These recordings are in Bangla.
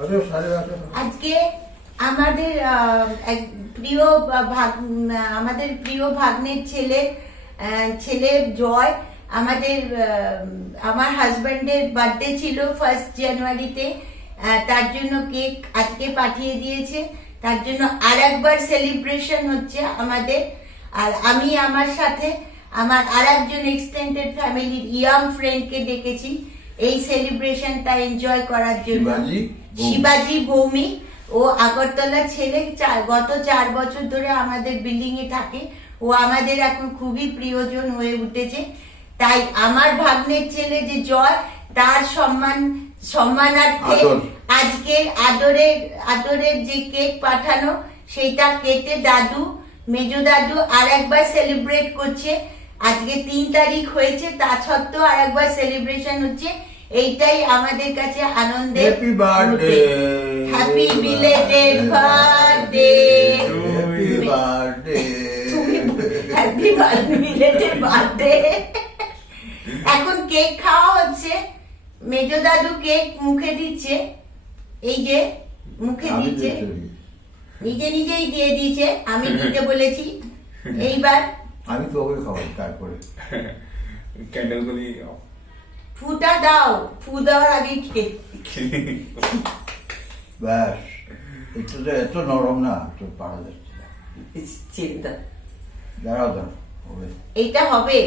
আজকে আমাদের প্রিয় ভাগ্নের ছেলে জয় আমার হাজবেন্ডের বার্থডে ছিল 1 জানুয়ারিতে। তার জন্য কেক আজকে পাঠিয়ে দিয়েছে। তার জন্য আরেকবার সেলিব্রেশন হচ্ছে আমাদের। আর আমি আমার সাথে আমার আরেকজন এক্সটেন্ডেড ফ্যামিলির ইয়াং ফ্রেন্ডকে ডেকেছি এই সেলিব্রেশনটা এনজয় করার জন্য। শিবাজি ভৌমিক, ও আগরতলা ছেলে, গত 4 বছর ধরে আমাদের বিল্ডিং এ থাকে। ও আমাদের এখন খুবই প্রিয়জন হয়ে উঠেছে। তাই আমার ভাগ্নের ছেলে যে জয়, তার সম্মানার্থে আজকের আদরের যে কেক পাঠানো, সেইটা কেটে মেজো দাদু আর একবার সেলিব্রেট করছে। আজকে 3 তারিখ হয়েছে, তা সত্ত্বেও আর একবার সেলিব্রেশন হচ্ছে। এইটাই আমাদের কাছে আনন্দের। Happy birthday, happy belated birthday, happy birthday, happy belated birthday. এখন কেক খাওয়া হচ্ছে। মেজো দাদু কেক মুখে দিচ্ছে, এই যে মুখে দিচ্ছে, নিজেই দিয়ে দিয়েছে। আমি দিতে বলেছি। এইবার আমি তো ওকে খাওয়াই, তারপরে ক্যান্ডেল গুলি ফুটা দাও, ফু দেওয়ার আগে কেক। ব্যাস, একটু তো এত নরম না, তো পারা যাচ্ছে না। চিন্তা দাঁড়াও হবে, এইটা হবে।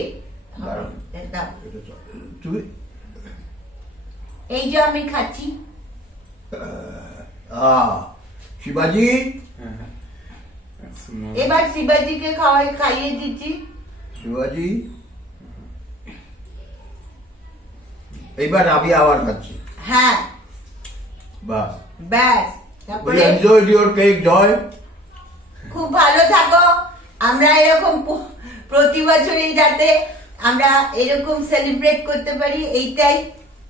দাঁড়াও, দাও। তুমি এই যে আমি খাচ্ছি। শিবাজি, এবার শিবাজিকে খাইয়ে দিচ্ছি। শিবাজি, এইবার আমি আবার খাচ্ছি। হ্যাঁ, বাহ, ব্যাস। তারপরে এনজয় ইওর কেক জয়। খুব ভালো থাকো। আমরা এরকম প্রতি বছরই যাতে আমরা এরকম সেলিব্রেট করতে পারি, এইটাই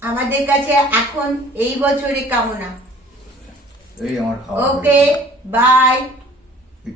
আমাদের কাছে এখন এই বছরে কামনা। এই আমার খাওয়া। ওকে, বাই।